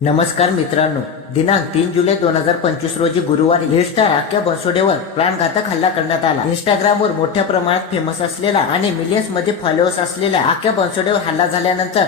नमस्कार मित्रांनो, दिनांक 3 जुलै 2025 रोजी गुरुवारी हेअरस्टाईल आख्या बनसोडेवर प्राणघातक हल्ला करण्यात आला। इंस्टाग्रामवर मोठ्या प्रमाणात फेमस असलेला आणि मिलियन्स मध्ये फॉलोअर्स असलेल्या आख्या बनसोडेवर हल्ला झाल्यानंतर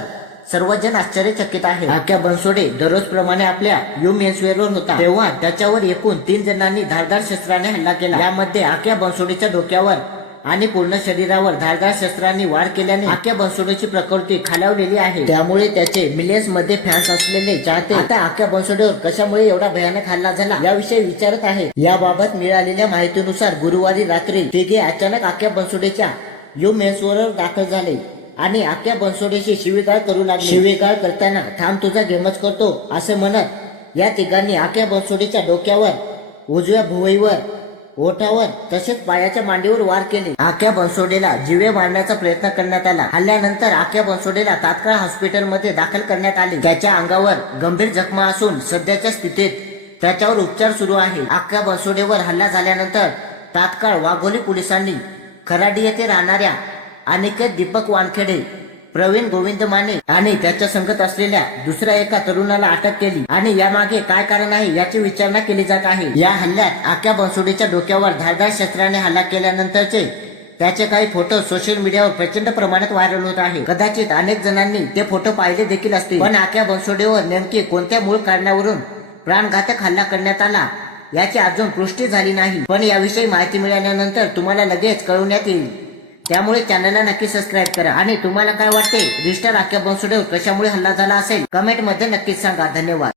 सर्वजण आश्चर्यचकित आहे। आख्या बनसोडे दररोज प्रमाणे आपल्या यू मेन्सवेअरवर होता, तेव्हा त्याच्यावर एकूण 3 जणांनी धारदार शस्त्राने हल्ला केला। यामध्ये आख्या बनसोडेच्या डोक्यावर आणि पूर्ण शरीरावर धारदार शस्त्रांनी वार केल्याने आख्या बनसोडेची प्रकृती खालावलेली आहे। त्यामुळे त्याचे मिलियन्स मध्ये फॅन्स असलेले चाहते आता आख्या बनसोडेवर कशामुळे एवढा भयानक हल्ला झाला याविषयी विचारत आहे। याबाबत मिळालेल्या माहितीनुसार गुरुवारी रात्री तिघे अचानक आख्या बनसोडेच्या यू मेन्सवर दाखल झाले आणि आख्या बनसोडेची शिवीगाळ करू लागले। शिवीगाळ करताना थांब तुझा गेमच करतो असे म्हणत या तिघांनी आख्या बनसोडेच्या डोक्यावर, उजव्या भुवईवर, ओठावर तसेच पायाच्या मांडीवर वार केले। आख्या बनसोडेला जीवे मारण्याचा प्रयत्न करण्यात आला। हल्ल्यानंतर आख्या बनसोडेला तात्काळ हॉस्पिटलमध्ये दाखल करण्यात आले। त्याच्या अंगावर गंभीर जखमा असून सध्याच्या स्थितीत त्याच्यावर उपचार सुरू आहे। आख्या बनसोडेवर हल्ला झाल्यानंतर तात्काळ वाघोली पोलिसांनी खराडी येथे राहणाऱ्या अनिकेत दीपक वानखेडे, प्रवीण गोविंद माने आणि त्याच्या संगत असलेल्या दुसऱ्या एका तरुणाला अटक केली आणि यामागे काय कारण आहे याची विचारणा केली जात आहे। या हल्ल्यात आख्या बनसोडेच्या डोक्यावर धारदार शस्त्राने हल्ला केल्यानंतरचे त्याचे काही फोटो सोशल मीडियावर प्रचंड प्रमाणात व्हायरल होत आहे। कदाचित अनेक जणांनी ते फोटो पाहिले देखील असतील, पण आख्या बनसोडेवर नेमके कोणत्या मूळ कारणावरून प्राणघातक हल्ला करण्यात आला याची अजून पुष्टी झाली नाही। पण याविषयी माहिती मिळाल्यानंतर तुम्हाला लगेच कळवण्यात येईल। त्यामुळे चॅनलला नक्की सबस्क्राईब करा आणि तुम्हाला काय वाटते हेअरस्टाईल आख्या बनसोडेवर कशामुळे हल्ला झाला असेल कमेंट मध्ये नक्कीच सांगा। धन्यवाद।